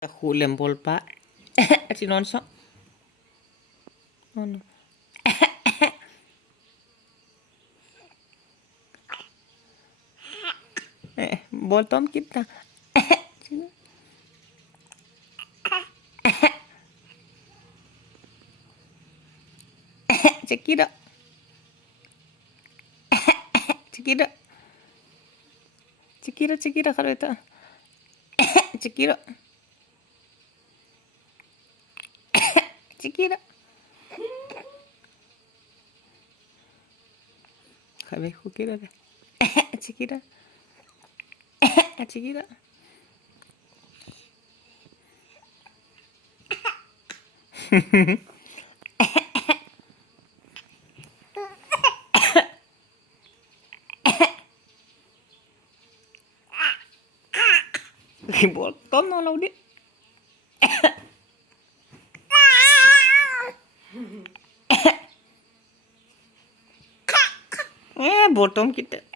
Aku lempol pak. Si nonso. Oh no. Bol tom kita. Cekidot. Cekidot. Cekidot kalau itu. Cekidot. Cekidot. Kabe kukira deh. Cekidot. Cekidot. Bol tom no lau dia. Bol tom kita.